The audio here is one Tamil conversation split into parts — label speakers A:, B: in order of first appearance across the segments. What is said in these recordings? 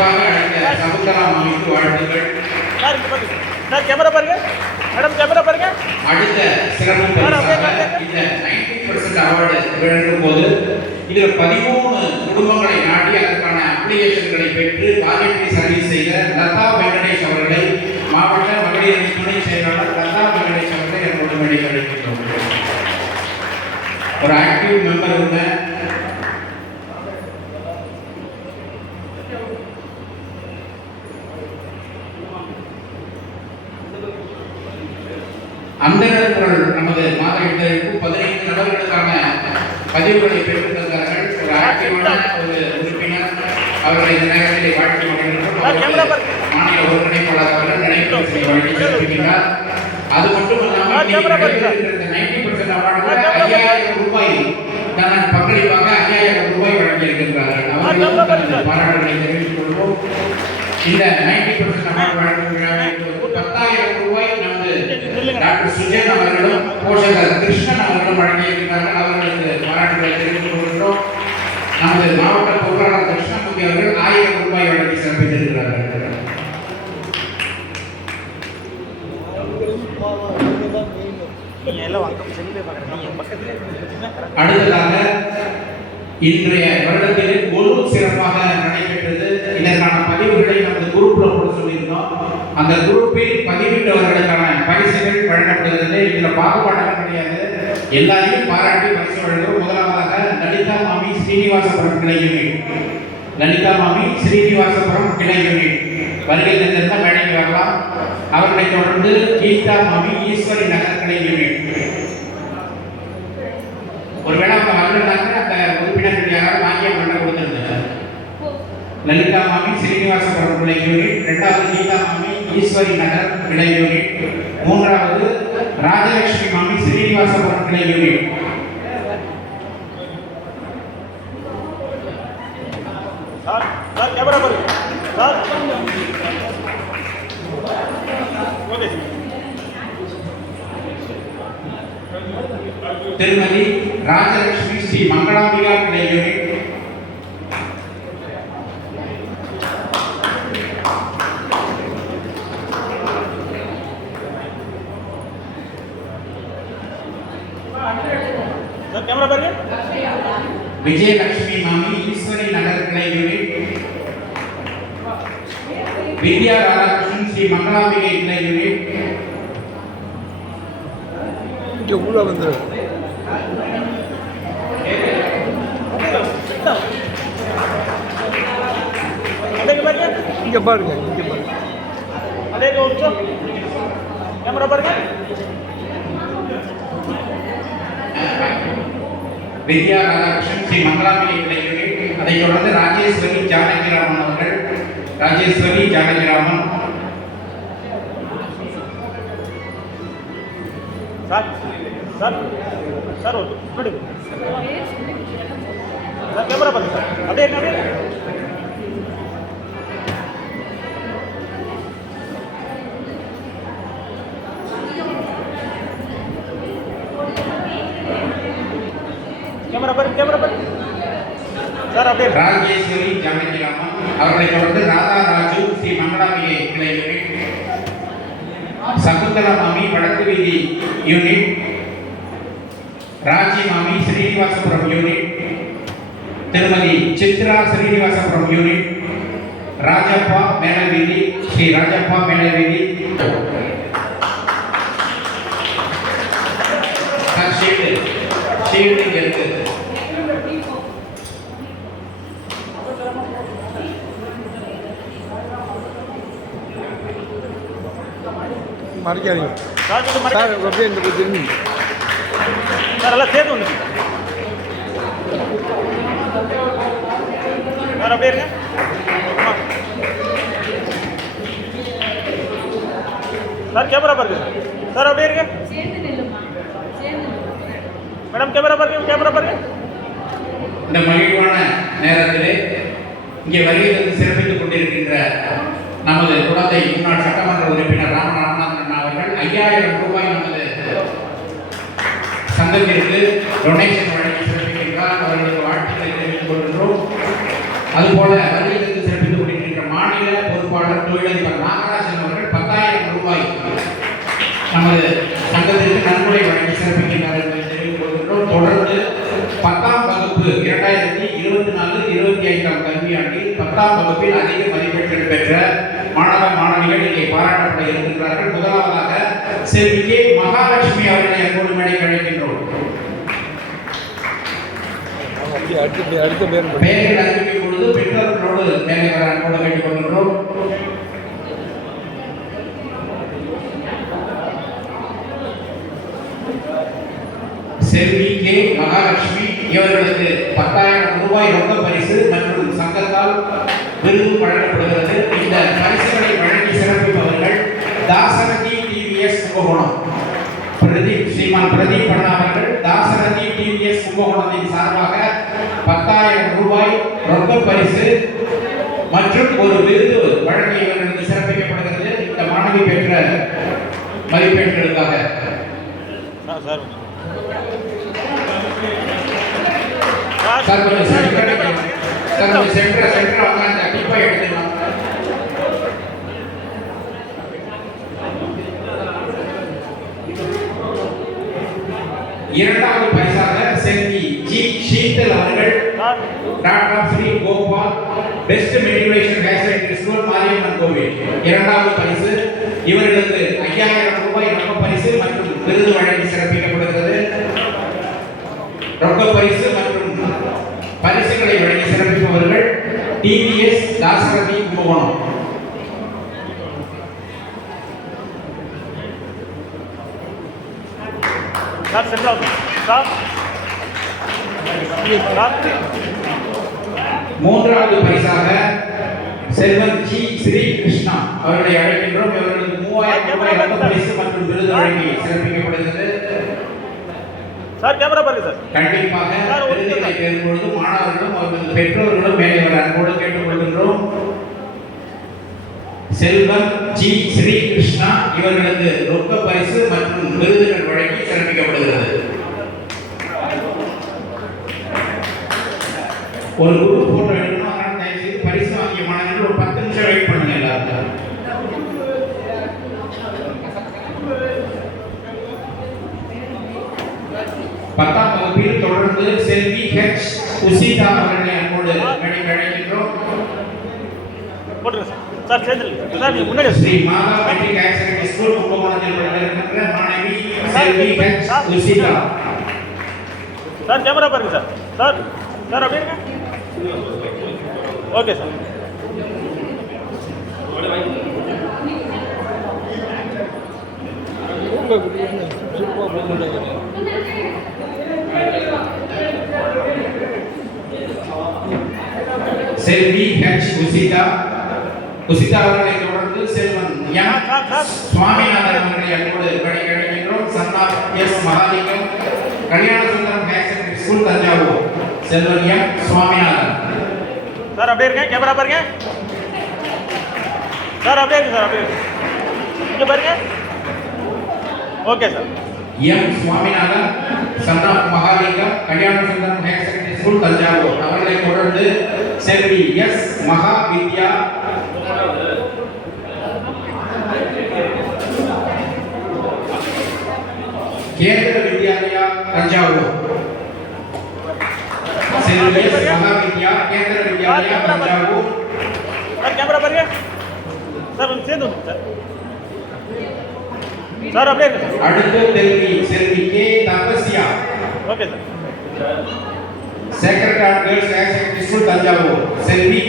A: அன்பாக அழைத்த சமுத்திரா மாமிக்கு வாழ்த்துக்கள்.
B: சார் கேமரா பாருங்க. மேடம் கேமரா பாருங்க.
A: அடுத்த சிறப்பு இந்த 90% அவார்டு வழங்கும் போது இதில் பதிமூணு குடும்பங்களை நாடி அதற்கான அப்ளிகேஷன்களை பெற்று பாலியேட்டரி சர்வீஸ் செய்த லதா வெங்கடேஷ் அவர்களை மாவட்ட மகளிர் துணை செயலாளர் லதா வெங்கடேஷ் அவர்களை என்னோட மேடை அழைக்கின்றோம் ஒரு ஆக்டிவ் மெம்பர் உள்ள அந்த குரல் நமது மாத இதழுக்கு பதினைந்து நபர்களுக்கான பதிவுகளை பெற்றுத் தந்தார்கள். ஒரு ஆக்டிவான ஒரு உறுப்பினர். அவர்களை இந்த நேரத்தில் வாழ்த்து. மாநில ஒருங்கிணைப்பாளர் அவர்கள் நினைவு வழங்கி சிறப்பிக்கின்றார் அது மட்டும் இல்லாமல். நைன்டி பர்சன்ட் அவார்டு ஐயாயிரம் ரூபாய் தனது பங்களிப்பாக ஐயாயிரம் ரூபாய் வழங்கியிருக்கின்றார்கள். தனது பாராட்டுகளை தெரிவித்துக் கொள்வோம். இந்த நைன்டி பர்சன்ட் அவார்டு வழங்கும் விழாவில் பத்தாயிரம் ரூபாய் டாக்டர் சுஜேன் அவர்களும் போஷகர் கிருஷ்ணன் அவர்களும் வழங்கியிருக்கிறார்கள். அவர்களுக்கு பாராட்டுகளை தெரிவித்துக் கொள்கிறோம் நமது மாவட்ட பொருளாளர் கிருஷ்ணமூர்த்தி அவர்கள் ஆயிரம் ரூபாய் வழங்கி சிறப்பித்திருக்கிறார்கள். அடுத்ததாக இன்றைய வருடத்தில் ஒரு சிறப்பாக நடைபெற்றது. இதற்கான பதிவுகளை நமது குரூப்ல கூட சொல்லியிருந்தோம். அந்த குரூப்பில் பதிவிட்டவர்களுக்கான பரிசுகள் வழங்கப்படுகிறது இதில் பாகுபாடெல்லாம் கிடையாது. எல்லாரையும் பாராட்டி பரிசு வழங்கும் முதலாவதாக லலிதா மாமி ஸ்ரீனிவாசபுரம் கிளை யூனிட். லலிதா மாமி ஸ்ரீனிவாசபுரம் கிளை யூனிட். வருகை தந்திருந்த மேடைக்கு வரலாம். அவர்களை தொடர்ந்து கீதா மாமி ஈஸ்வரி நகர் கிளை யூனிட். ஒருவேளை அவங்க வரலனாக்க அந்த உறுப்பினர்கள் யாராவது வாங்கிய பண்ண கொடுத்துருந்தாங்க லலிதா மாமி ஸ்ரீனிவாசபுரம் கிளை யூனிட். ரெண்டாவது கீதா மாமி ஈஸ்வரி நகர் விலை யூனிட். மூன்றாவது ராஜலட்சுமி மாமி ஸ்ரீனிவாசபுரம் விலை யூனிட். திருமதி ராஜலட்சுமி ஸ்ரீ மங்களாம்பிகா விலை யூனிட்
B: சார் கேமரா பாருங்க
A: விஜயலட்சுமி மாமி ஈஸ்வரி நகர் கிளை யூனிட் வித்யா ராதாகிருஷ்ணன் ஸ்ரீ மங்களாம்பிகை கிளை யூனிட்
C: இங்கே உள்ள வந்து. இங்கே பாருங்க இங்கே பாருங்க.
B: நிமிஷம் கேமரா பாருங்க.
A: வித்யா ராதாகிருஷ்ணன் ஸ்ரீ மங்களாம்பிகை கிளை யூனிட் அதைத் தொடர்ந்து ராஜேஸ்வரி ஜானகிராமன் அவர்கள் Rajeswari Janakiraman
B: sir sir sir ஒரு சார் கேமரா பாருங்க சார். அதே இருங்க, இருங்க.
A: ராஜேஸ்வரி ஜானகிராமன் அவர்களைத் தொடர்ந்து ராதா ராஜு ஸ்ரீ மங்களாம்பிகை கிளை யூனிட் சகுந்தலா மாமி வடக்கு வீதி யூனிட் ராஜி மாமி ஸ்ரீனிவாசபுரம் யூனிட் திருமதி Chitra Srinivasapuram unit Rajappa Melaveethi Sri Rajappa Melaveethi sir shield shield இங்க இருக்கு
C: மறைக்காதீங்க.
B: சார் கொஞ்சம்
C: அப்படியே இந்த திரும்பி.
B: சார் எல்லாம் சேர்த்து ஒன்று சார் அப்படியே இருங்க. சார் கேமரா பாருங்க. சார் அப்படியே இருங்க. மேடம் கேமரா பாருங்க கேமரா பாருங்க.
A: இந்த மகிழ்வான நேரத்திலே இங்கே வருகை சிறப்பித்துக் கொண்டிருக்கின்ற நமது குழந்தை முன்னாள் சட்டமன்ற உறுப்பினர் அவர்கள் ஐயாயிரம் ரூபாய் நமது சங்கத்திற்கு டொனேஷன் வழங்கி சிறப்பிக்கின்றார். அவர்களுக்கு வாழ்த்துக்களை தெரிவித்துக் கொள்கின்றோம். அதுபோல வருகை சிறப்பித்துக் கொண்டிருக்கின்ற பொறுப்பாளர் தொழிலதிபர் நாகராஜன் அவர்கள் பத்தாயிரம் ரூபாய் நமது சங்கத்திற்கு நன்கொடை வழங்கி சிறப்பிக்கின்றார் என்பதை தெரிவித்துக் கொள்கின்றோம். தொடர்ந்து பத்தாம் வகுப்பு இரண்டாயிரத்தி இருபத்தி நாலு இருபத்தி ஐந்தாம் கல்வியாண்டில் பத்தாம் வகுப்பில் அதிக மதிப்பெண்கள் பெற்ற மாணவ மாணவிகள் இங்கே பாராட்டப்பட இருக்கின்றார்கள் முதலாவதாக செல்வி கே மகாலட்சுமி அவர்களை அன்போடு மணி
C: கழிக்கின்றோம். அடுத்த அடுத்த பேர்
A: பெயர்கள் அறிவிக்கும் பொழுது பெற்றோர்களோடு மேலே வர அன்போடு கேட்டுக் செல்வி கே மகாலட்சுமி இவர்களுக்கு பத்தாயிரம் ரூபாய் ரொக்க பரிசு மற்றும் சங்கத்தால் விருது வழங்கப்படுகிறது. இந்த பரிசு வழங்கி சிறப்பிப்பவர்கள் தாசரதி டிவிஎஸ் கும்பகோணம் பிரதீப் ஸ்ரீமான் பிரதீப் அண்ணா அவர்கள் தாசரதி டிவிஎஸ் கும்பகோணத்தின் சார்பாக பத்தாயிரம் ரூபாய் ரொக்க பரிசு மற்றும் ஒரு விருது வழங்கி இவர்களுக்கு சிறப்பிக்கப்படுகிறது இந்த மாணவி பெற்ற மதிப்பெண்களுக்காக
B: சார் சார்
A: சார் கொஞ்சம் சென்டர் சென்டர் வாங்க அந்த டிப்பை எடுத்துக்கலாம் இரண்டாவது பரிசாக செல்வி ஜி ஷீதல் அவர்கள் doctor Sri Gopal best matriculation higher கிறிஸ்துவர் Mariamman கோவில். இரண்டாவது பரிசு இவர்களுக்கு ஐயாயிரம் ரூபாய் ரொக்க பரிசு மற்றும் விருது வழங்கி சிறப்பிக்கப்படுகிறது. ரொக்க பரிசு மற்றும் பரிசுகளை வழங்கி சிறப்பிப்பவர்கள் டிவிஎஸ் தாசரதி கும்பகோணம்
B: சார் சென்றால் சார்
A: மூன்றாவது பரிசாக செல்வன் ஜி ஸ்ரீ கிருஷ்ணா அவர்களை அழைக்கின்றோம் இவர்களுக்கு மூவாயிரம் ரூபாய் பரிசு மற்றும் விருது வழங்கி சிறப்பிக்கப்படுகிறது.
B: சார் கேமரா பாருங்க சார்
A: கண்டிப்பாக விருதுகளை பெறும் பொழுது மாணவர்களும் அவர்களது பெற்றோர்களும் மேலே வர அன்போடு கேட்டுக்கொள்கின்றோம். செல்வம் ஜி ஸ்ரீ கிருஷ்ணா இவர்களது ரொக்க பரிசு மற்றும் விருதுகள் வழங்கி சிறப்பிக்கப்படுகிறது ஒரு குரு போட்டோ எடுக்கணும் அதனால தயவு செய்து பரிசு வாங்கிய மாணவர்கள் ஒரு பத்து நிமிஷம் வெயிட் பண்ணுங்க எல்லாருக்கும். பத்தாம் வகுப்பில் தொடர்ந்து செல்வி ஹெச் உசிதா அவர்களை அன்போடு மேடைக்கு
B: போட்டுருங்க சார். சார் சேர்ந்துருங்க. சார் நீங்கள் முன்னாடி சார் கேமரா பாருங்க சார். சார் சார் அப்படியே ஓகே சார்.
A: செல்வி ஹெச் உசிதா உசிதா அவர்களை தொடர்ந்து செல்வன் எம் சுவாமிநாதன் அவர்களை அன்போடு மேடைக்கு அழைக்கின்றோம் Channa S Mahalingam. Kalyana Sundaram secondary school Thanjavur. Selvan M Swaminathan.
B: Sir அப்படியே இருங்க. கேமரா பாருங்க. சார் அப்படியே இருக்கு சார் அப்படியே இங்கே பாருங்க. Okay sir.
A: எம் சுவாமிநாதன் சன்னா மகாலிங்கம் கல்யாண சுந்தரம் செகண்டரி ஸ்கூல் தஞ்சாவூர். அவர்களை தொடர்ந்து செல்வி எஸ் மகா வித்யா கேந்திர வித்யாலயா தஞ்சாவூர் செல்வி S Maha Vidya Kendra Vidyalaya Thanjavur
B: sir camera பாருங்க சார் கொஞ்சம் சேர்ந்து வந்து சார் சார் அப்படியே இருக்கு சார்
A: அடுத்து Selvi Selvi K Tapasya
B: okay sir
A: sacred heart girls higher secondary school Thanjavur Selvi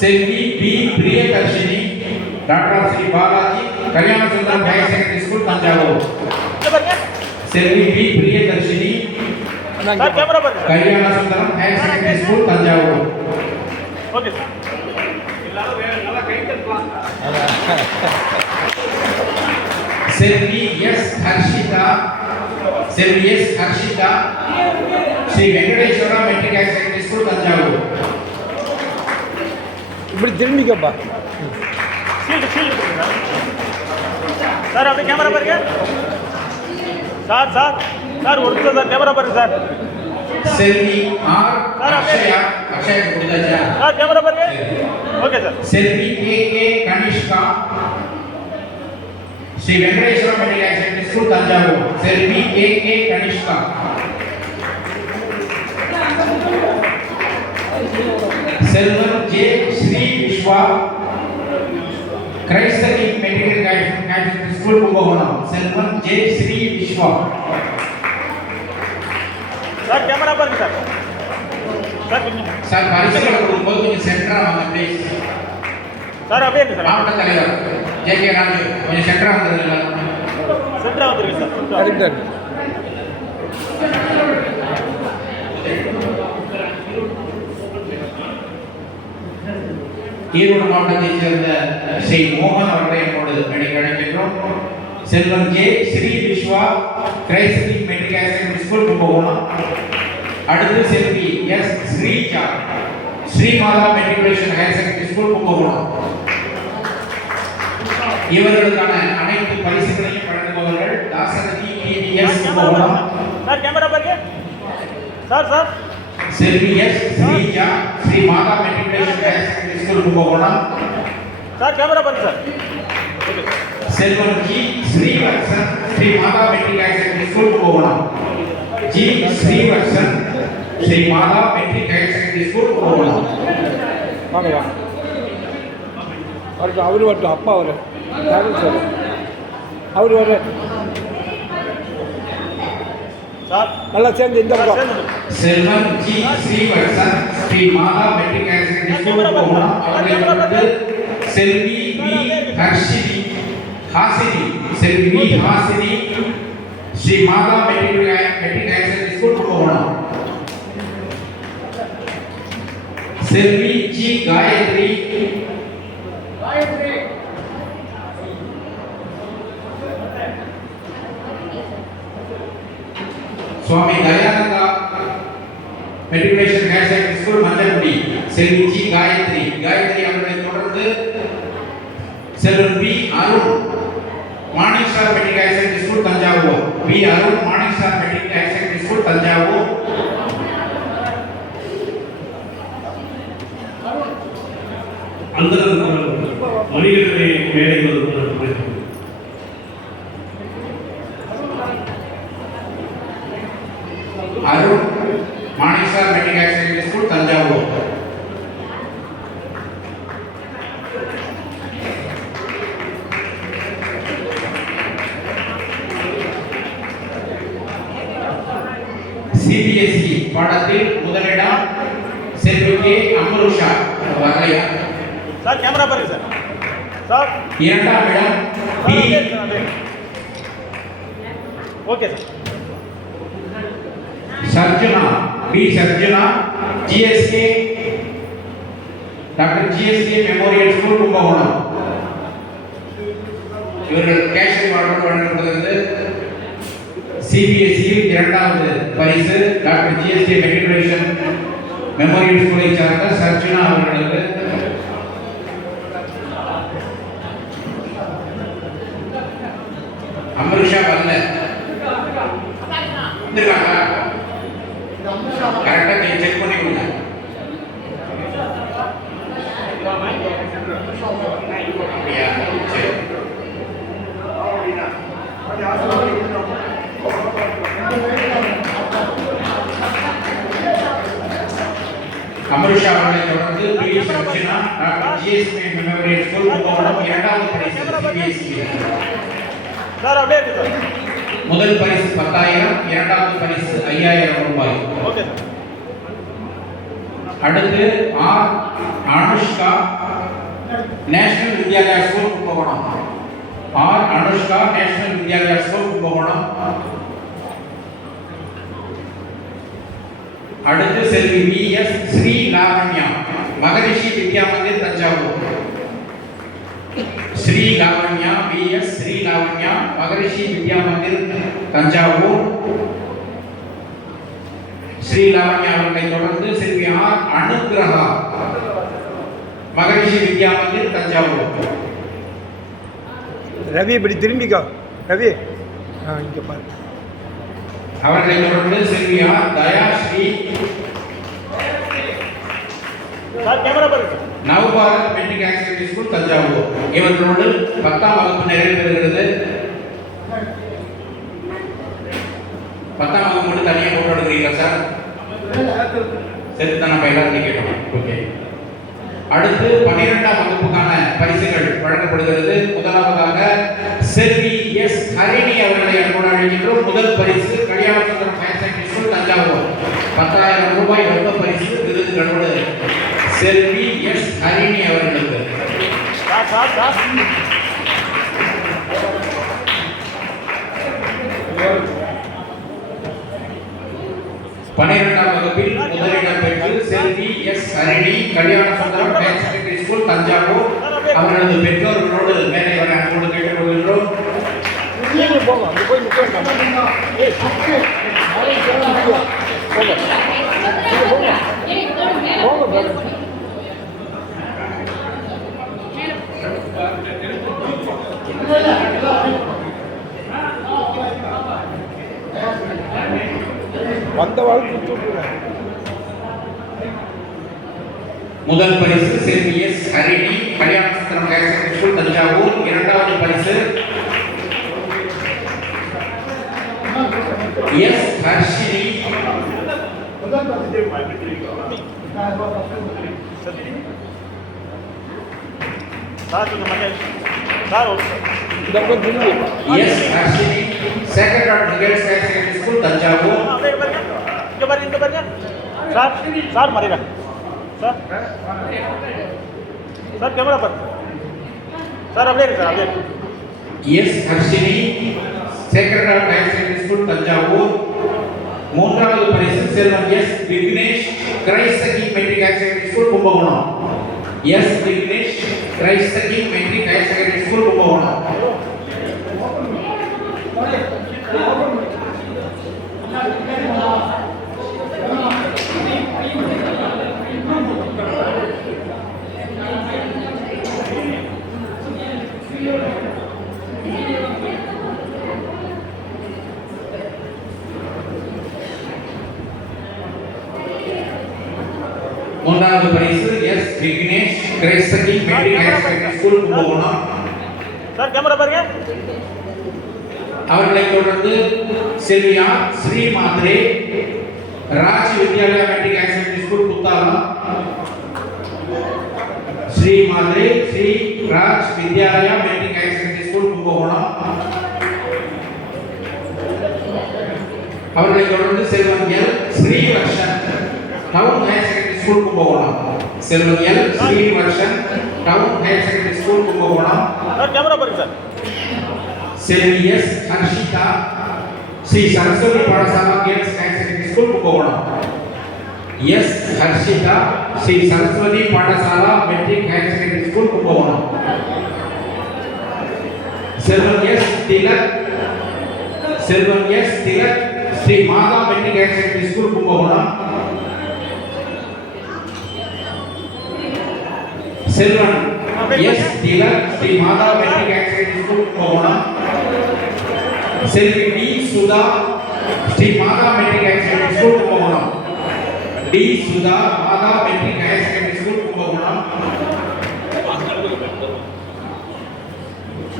A: K Tapasya Selvi P Priyadharshini doctor Sri Balaji Kalyanasundaram higher secondary school Thanjavur
B: இங்கே பாருங்க
A: Selvi P Priyadharshini
B: sir camera பாருங்க sir
A: Kalyanasundaram higher secondary school Thanjavur
B: okay sir
A: Selvi S Harshitha Selvi S Harshitha Sri Venkateswara matric higher secondary school Thanjavur
C: இப்படி திரும்பிக்கப்பா.
B: சார் சார் அப்படியே கேமரா பாருங்க. சார் சார் சார் ஒரு நிமிஷம் சார் கேமரா பாருங்க சார்
A: செல்வி ஆர். அக்ஷயா கொடுத்தாச்சா?
B: சார் கேமரா பாருங்க. Okay sir
A: Selvi K K Kanishka. Sri Venkateswara medical school Thanjavur. Selvi K K Kanishka. Selvan Viswa கிரைஸ்தவி medical center school Kumbakonam Selvan J Sri Viswa
B: sir camera பாருங்க சார் சார்
A: பரிசுகளை கொடுக்கும்போது கொஞ்சம் சென்டரா வாங்க ப்ளீஸ்
B: சார் அப்படியே சார்
A: மாவட்ட தலைவர் ஜே கே ராஜு கொஞ்சம் சென்டரா வந்துருங்க
B: சென்டரா வந்துருக்கு சார்
C: கரெக்டாக
A: ஈரோடு மாவட்டத்தைச் சேர்ந்த ஸ்ரீ மோகன் அவர்களை என்னோடு மேடைக்கு அழைக்கின்றோம் செல்வம் ஜே ஸ்ரீ விஸ்வா கிரைஸ்தி மெட்ரிகேஷன் ஸ்கூல் போகணும் அடுத்து Selvi S Sreeja Srimatha matriculation higher secondary school போகணும் இவர்களுக்கான அனைத்து பரிசுகளையும் வழங்குபவர்கள் தாசரதி கேடிஎஸ் போகணும்
B: சார் கேமரா பாருங்க. Sir sir.
A: Selvi S Sreeja Sri Matha matriculation higher secondary school Kumbakonam
B: sir camera பாருங்க sir okay sir
A: Selvan G Srivatsan Sri Matha matric higher secondary school Kumbakonam G Srivatsan Sri Matha matric higher secondary school Kumbakonam
C: வாங்க வாங்க வரட்டும் அவர் வரட்டும் அப்பா வர தகவல் சார் அவர் வர
B: சார்
C: நல்லா சேர்ந்து இந்த
B: சார்
C: பக்கம்
B: சேர்ந்து
A: Selvan G Srivatsan Sri Matha matric higher secondary school Kumbakonam அவர்களை தொடர்ந்து Selvi V Harshini Hasini Selvi V Hasini Sri Matha matric high- matric higher secondary school Kumbakonam Selvi G Gayathri Swami Dayananda matriculation higher secondary school Manjalkudi Selvi G Gayathri Gayathri அவர்களை தொடர்ந்து Selvan P Arun morning star matric higher secondary school Thanjavur P Arun morning star matric higher secondary school Thanjavur
D: அந்த மனிதர்களை
A: பாடத்தில் முதலிடம் செல்வி கே அமருஷா. வரலையா?
B: சார் கேமரா பாருங்க சார். சார்.
A: இரண்டாம் இடம்
B: சார்
A: பி.
B: அப்படியே இருக்கு சார், அப்படியே. Okay sir.
A: Sarjana P. Sarjana GSK doctor GSK memorial school Kumbakonam. இவர்கள் கேஷ் அவார்டு சிபிஎஸ்இயில் இரண்டாவது பரிசு டாக்டர் ஜிஎஸ்டி மெட்ரிகுலேஷன் மெமோரியல் ஸ்கூலை சார்ந்த சர்ஜனா அவர்களுக்கு. அமருஷா வரல. இருக்காங்க கரெக்டாக செக் பண்ணி கொடுங்க அப்படியா சரி அமருஷா அவர்களை தொடர்ந்து P Sarjana doctor GSP memorial school Kumbakonam இரண்டாவது பரிசு சிபிஎஸ்இ
B: சார் அப்படியே இருக்கு சார்
A: முதல் பரிசு பத்தாயிரம் இரண்டாவது பரிசு ஐயாயிரம் ரூபாய்
B: ஓகே சார்
A: அடுத்து R Anushka national Vidyalaya school Kumbakonam R Anushka national Vidyalaya school Kumbakonam அடுத்து Selvi V S Sri Lavanya Maharishi Vidya Mandir Thanjavur. Sri Lavanya V S Sri Lavanya Maharishi Vidya Mandir Thanjavur. Sri Lavanya அவர்களை தொடர்ந்து செல்வி ஆர் அனுகிரகா மகரிஷி வித்யா மந்திர் தஞ்சாவூர்.
C: ரவி இப்படி திரும்பிக்கோ. ரவி. ஆ இங்கே பாரு.
A: அவர்களை தொடர்ந்து
B: சார் கேமரா பாருங்க.
A: Navabharat matric secondary school Thanjavur. இவர்களோடு பத்தாம் வகுப்பு நிறைவு பெறுகிறது பத்தாம் வகுப்பு மட்டும் தனியாக போட்டோ எடுக்கிறீங்களா சார்? சேர்த்து தான் நம்ம எல்லாத்தையும் கேட்டோம். ஓகே அடுத்து பன்னிரெண்டாம் வகுப்புக்கான பரிசுகள் வழங்கப்படுகிறது. முதலாவதாக செல்வி எஸ் ஹரிணி அவர்களை அன்போடு அழைக்கின்றோம். முதல் பரிசு Kalyanasundaram higher secondary school Thanjavur பத்தாயிரம் ரூபாய் ரொக்க பரிசு விருதுகளோடு செல்வி எஸ். ஹரிணி அவர்களுக்கு. பன்னிரெண்டாம் வகுப்பில் முதலிடம் பெற்று Selvi S. Harini Kalyanasundaram higher secondary school Thanjavur. அவர்களது பெற்றோர்களோடு மேலே வர அன்போடு கேட்டுக்கொள்கின்றோம்.
C: நீங்களும் போங்க அங்கே போய் நிற்க போங்க போங்க வந்த வாழ்க்கை
A: முதல் பரிசு செல்வி எஸ் ஹரிணி கல்யாணசுந்தரம் தஞ்சாவூர். இரண்டாவது பரிசு எஸ் ஹர்ஷினி
B: சார் கொஞ்சம் மணி சார் ஒரு
C: இந்த பக்கம் திரும்பி
A: S Harshini sacred heart girls higher secondary school Thanjavur
B: அப்படியே பாருங்க இங்க பாருங்க இங்க பாருங்க சார் சார் மறைங்க சார் சார் கேமரா பாருங்க சார் அப்படியே இருக்கு சார் அப்படியே இருக்கு.
A: S Harshini sacred heart higher secondary school Thanjavur மூன்றாவது பரிசு Selvan S Vignesh கிரைஸ்தகி matric higher secondary school Kumbakonam S Vignesh கிரைஸ்த கிரைஸ்தகி மெட்ரிக் ஹையர் செகண்டரி ஸ்கூல் போகணும் மூன்றாவது பரிசு S Vignesh கிரைஸ்தகி matric higher secondary school Kumbakonam
B: sir camera பாருங்க.
A: அவர்களை தொடர்ந்து செல்வியா Sri Mathre Raj Vidyalaya matric higher secondary school Puthalam Sri Mathre Sri Raj Vidyalaya matric higher secondary school Kumbakonam. அவர்களை தொடர்ந்து Selvan L Srivarshan town higher secondary school Kumbakonam Selvan L Srivarshan town higher secondary school Kumbakonam
B: sir camera பாருங்க sir
A: Selvi S Harshitha Sri Saraswathi Patasala girls higher secondary school Kumbakonam S Harshitha Sri Saraswathi Patasala matric higher secondary school Kumbakonam Selvan S Tilak Selvan S Tilak Sri Matha matric higher secondary school Kumbakonam Selvan S Tilak Sri Matha matric higher secondary school Kumbakonam Selvi D Sudha Sri Matha matric higher secondary school Kumbakonam D Sudha Matha matric higher secondary school Kumbakonam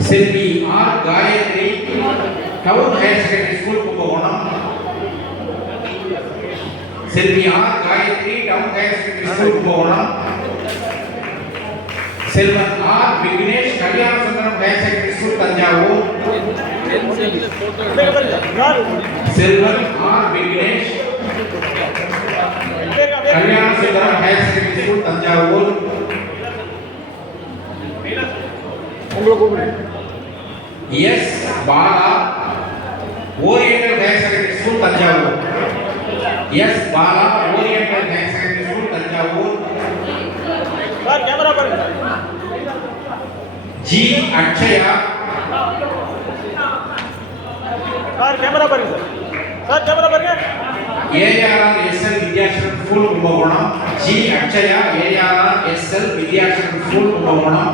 A: Selvi R Gayathri town higher secondary school Kumbakonam Selvi R Gayathri town Selvan R Vignesh Kalyanasundaram higher secondary school Thanjavur
B: அப்படியே பாருங்க சார்
A: செல்வன் ஆர் விக்னேஷ்
B: அப்படியே அப்படியே
A: Kalyanasundaram higher secondary school Thanjavur
C: உங்களை கூப்பிடுறேன்
A: S Bala oriental higher secondary school Thanjavur S Bala oriental higher secondary school Thanjavur
B: sir camera பாருங்க
A: ஜி அக்ஷயா
B: சார் கேமரா பாருங்க சார் சார் கேமரா பாருங்க
A: ARR SL Vidyashram school Kumbakonam G Akshaya ARR SL Vidyashram school Kumbakonam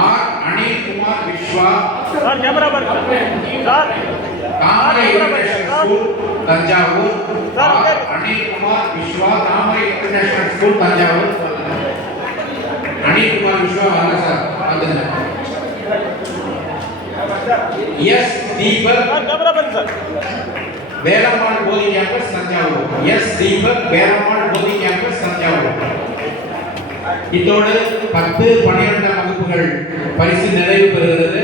A: R Anilkumar Viswa
B: sir camera பாருங்க sir
A: Thamarai international school Thanjavur Anilkumar Viswa Thamarai international school Thanjavur. Anilkumar Viswa வாங்க சார் வந்துங்க S Deepak Velammal Bodhi campus Thanjavur. S Deepak Velammal Bodhi campus Thanjavur. இதோடு பத்து பன்னிரெண்டாம் வகுப்புகள் பரிசு நிறைவு பெறுகிறது.